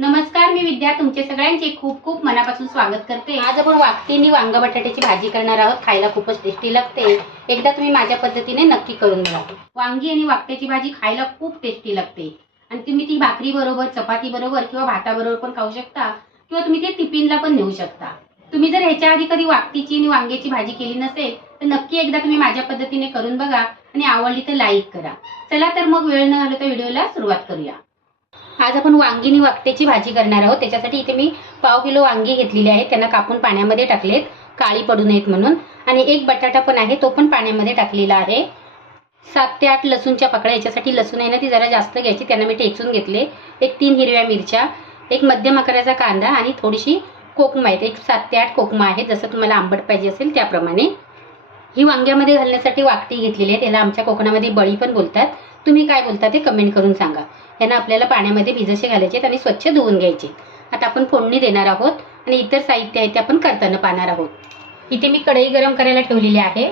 नमस्कार मी विद्या. तुमचे सगळ्यांचे खूप खूप मनापासून स्वागत करते. आज आपण वाकटीनी वांग बटाट्याची भाजी करणार आहोत. खायला खूपच टेस्टी लागते. एकदा तुम्ही माझ्या पद्धतीने नक्की करून बघा. वांगी आणि वाकट्याची भाजी खायला खूप टेस्टी लागते. आणि तुम्ही ती भाकरी बरोबर चपाती बरोबर किंवा भाताबरोबर पण खाऊ शकता किंवा तुम्ही ते टिफिनला पण नेऊ शकता. तुम्ही जर ह्याच्या आधी कधी वाकटीची आणि वांग्याची भाजी केली नसेल तर नक्की एकदा तुम्ही माझ्या पद्धतीने करून बघा आणि आवडली तर लाईक करा. चला तर मग वेळ न घालवता व्हिडिओला सुरुवात करूया. आज आपण वांगीनी वाकट्याची भाजी करणार आहोत. त्याच्यासाठी इथे मी पाव किलो वांगी घेतलेली आहे. त्यांना कापून पाण्यामध्ये टाकलेत. काळी पडू नयेत म्हणून. आणि एक बटाटा पण आहे तो पण पाण्यामध्ये टाकलेला आहे. सात ते आठ लसूणच्या पकड्या याच्यासाठी लसूण आहे ना ती जरा जास्त घ्यायची. त्यांना मी टेचून घेतले. एक तीन हिरव्या मिरच्या एक मध्यम आकाराचा कांदा आणि थोडीशी कोकमा आहेत. एक सात ते आठ कोकमा आहेत जसं तुम्हाला आंबट पाहिजे असेल त्याप्रमाणे. ही वांग्यामध्ये घालण्यासाठी वाकटी घेतलेली आहे त्याला आमच्या कोकणामध्ये बळी पण बोलतात. तुम्ही काय बोलता ते कमेंट करून सांगा. यांना आपल्याला पाण्यामध्ये भिजसे घालायचे आणि स्वच्छ धुवून घ्यायचे आता आपण फोडणी देणार आहोत आणि इतर साहित्य आहे ते आपण करताना पाहणार आहोत. इथे मी कढई गरम करायला ठेवलेली आहे.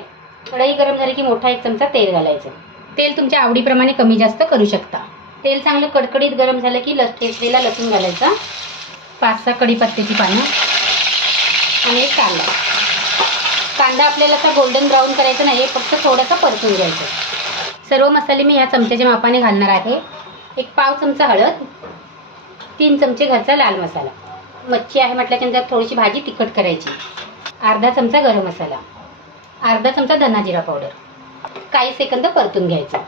कढई गरम झाली की मोठा एक चमचा तेल घालायचं. तेल तुमच्या आवडीप्रमाणे कमी जास्त करू शकता. तेल चांगलं कडकडीत गरम झालं की लस ठेचलेला लसूण घालायचा. पाच सहा कढीपत्त्याची पानं. आणि एक कांदा. कांदा आपल्याला असा गोल्डन ब्राऊन करायचा नाही फक्त थोडासा परतून घ्यायचं. सर्व मसाले मी ह्या चमच्याच्या मापाने घालणार आहे. एक पाव चमचा हळद तीन चमचे घरचा लाल मसाला. मच्छी आहे म्हटल्याच्यानंतर थोडीशी भाजी तिखट करायची. अर्धा चमचा गरम मसाला. अर्धा चमचा धनाजिरा पावडर. काही सेकंद परतून घ्यायचं.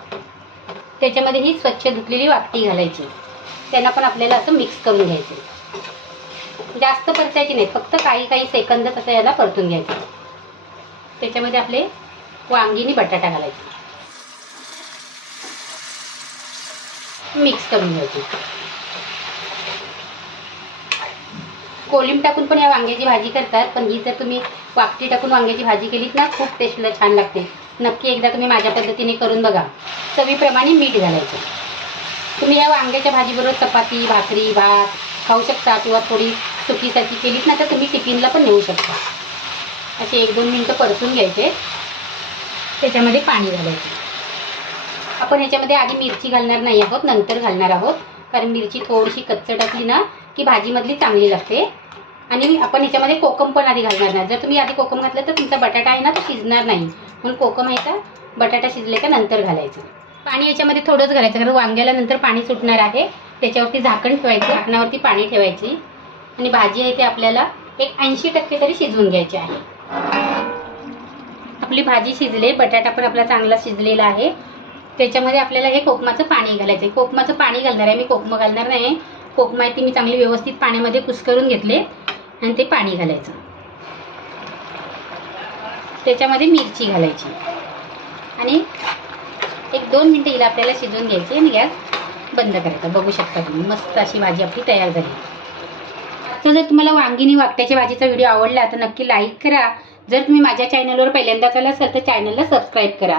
त्याच्यामध्ये ही स्वच्छ धुतलेली वाकटी घालायची. त्यांना पण आपल्याला असं मिक्स करून घ्यायचं. जास्त परतायची नाही फक्त काही काही सेकंद तसं याला परतून घ्यायचं. त्याच्यामध्ये आपले वांगीनी बटाटा घालायचा. मिक्स करून घ्यायची. कोलिंब टाकून पण या वांग्याची भाजी करतात पण ही जर तुम्ही वाकटी टाकून वांग्याची भाजी केलीत ना खूप टेस्टला छान लागते. नक्की एकदा तुम्ही माझ्या पद्धतीने करून बघा. चवीप्रमाणे मीठ घालायचं. तुम्ही या वांग्याच्या भाजीबरोबर चपाती भाकरी भात खाऊ शकता किंवा थोडी सुकीसारखी केलीत ना तर तुम्ही टिफिनला पण नेऊ शकता. असे एक दोन मिनटं परतून घ्यायचे. त्याच्यामध्ये पाणी घालायचं. आपण ह्याच्यामध्ये आधी मिरची घालणार नाही आहोत नंतर घालणार आहोत. कारण मिरची थोडीशी कच्च टाकली ना की भाजीमधली चांगली लागते. आणि आपण ह्याच्यामध्ये कोकम पण आधी घालणार नाही. जर तुम्ही आधी कोकम घातलं तर तुमचा बटाटा आहे ना तो शिजणार नाही. म्हणून कोकम आहे का बटाटा शिजले का नंतर घालायचं. पाणी याच्यामध्ये थोडंच घालायचं कारण वांग्याला नंतर पाणी सुटणार आहे. त्याच्यावरती झाकण ठेवायचं झाकणावरती पाणी ठेवायची. आणि भाजी आहे ते आपल्याला एक ऐंशी टक्के तरी शिजवून घ्यायची आहे. आपली भाजी शिजले बटाटा पण आपला चांगला शिजलेला आहे. त्याच्यामध्ये आपल्याला हे कोकमाचं पाणी घालायचं आहे कोकमाचं पाणी घालणार आहे. मी कोकमं घालणार नाही. कोकमा आहे ती मी चांगली व्यवस्थित पाण्यामध्ये कुसकरून घेतले आणि ते पाणी घालायचं. त्याच्यामध्ये मिरची घालायची. आणि एक दोन मिनटं हिला आपल्याला शिजवून घ्यायची आणि गॅस बंद करायचा. बघू शकता तुम्ही. मस्त अशी भाजी आपली तयार झाली. तर जर तुम्हाला वांगीनी वाकट्याच्या भाजीचा व्हिडिओ आवडला तर नक्की लाईक करा. जर तुम्ही माझ्या चॅनलवर पहिल्यांदाच आला असाल तर चॅनलला सबस्क्राईब करा.